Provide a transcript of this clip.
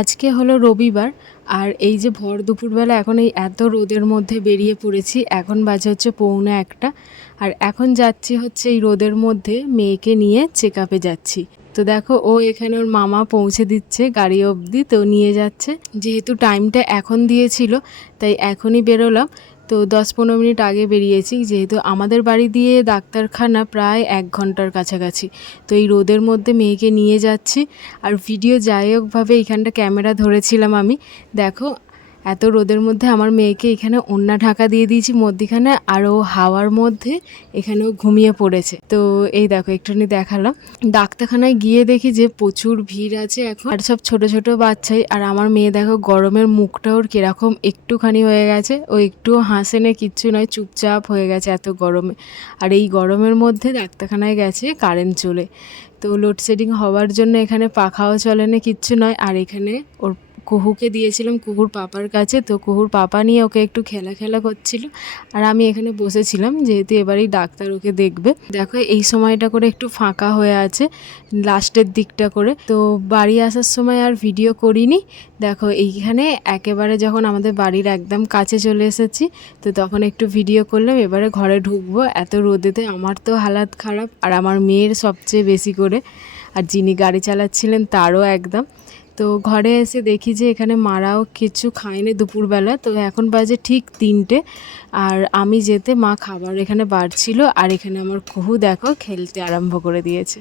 আজকে হলো রবিবার। আর এই যে ভর দুপুরবেলা এখন এই এত রোদের মধ্যে বেরিয়ে পড়েছি। এখন বাজে হচ্ছে 1:45। আর এখন যাচ্ছি হচ্ছে এই রোদের মধ্যে মেয়েকে নিয়ে চেক আপে যাচ্ছি। তো দেখো ও এখানে ওর মামা পৌঁছে দিচ্ছে গাড়ি অবধি, তো নিয়ে যাচ্ছে। যেহেতু টাইমটা এখন দিয়েছিল তাই এখনই বেরোলাম। তো 10-15 মিনিট আগে বেরিয়েছি, যেহেতু আমাদের বাড়ি দিয়ে ডাক্তারখানা প্রায় 1 ঘন্টার কাছাকাছি। তো এই রোদের মধ্যে মেয়েকে নিয়ে যাচ্ছি। আর ভিডিও যাই হোকভাবে এইখানটা ক্যামেরা ধরেছিলাম আমি। দেখো এত রোদের মধ্যে আমার মেয়েকে এখানে ওড়না ঢাকা দিয়ে দিয়েছি মধ্যিখানে, আর ও হাওয়ার মধ্যে এখানেও ঘুমিয়ে পড়েছে। তো এই দেখো একটুখানি দেখালাম। ডাক্তারখানায় গিয়ে দেখি যে প্রচুর ভিড় আছে এখন, আর সব ছোট ছোট বাচ্চাই। আর আমার মেয়ে দেখো গরমের মুখটা ওর কিরকম একটুখানি হয়ে গেছে, ও একটুও হাসে না, কিচ্ছু নয়, চুপচাপ হয়ে গেছে এত গরমে। আর এই গরমের মধ্যে ডাক্তারখানায় গেছে কারেন্ট চলে, তো লোডশেডিং হওয়ার জন্য এখানে পাখাও চলে না, কিচ্ছু নয়। আর এখানে ওর কুহুকে দিয়েছিলাম কুহুর পাপার কাছে, তো কুহুর পাপা নিয়ে ওকে একটু খেলা করছিল। আর আমি এখানে বসেছিলাম, যেহেতু এবারেই ডাক্তার ওকে দেখবে। দেখো এই সময়টা করে একটু ফাঁকা হয়ে আছে, লাস্টের দিকটা করে। তো বাড়ি আসার সময় আর ভিডিও করিনি। দেখো এইখানে একেবারে যখন আমাদের বাড়ির একদম কাছে চলে এসেছি, তো তখন একটু ভিডিও করলাম। এবারে ঘরে ঢুকবো। এত রোদেতে আমার তো হালাত খারাপ, আর আমার মেয়ের সবচেয়ে বেশি করে। আর যিনি গাড়ি চালাচ্ছিলেন তারও একদম। তো ঘরে এসে দেখি যে এখানে মারাও কিছু খায়নি দুপুরবেলা। তো এখন বাজে ঠিক 3টে। আর আমি যেতে মা খাবার এখানে বাড়ছিল, আর এখানে আমার কুহু দেখো খেলতে আরম্ভ করে দিয়েছে।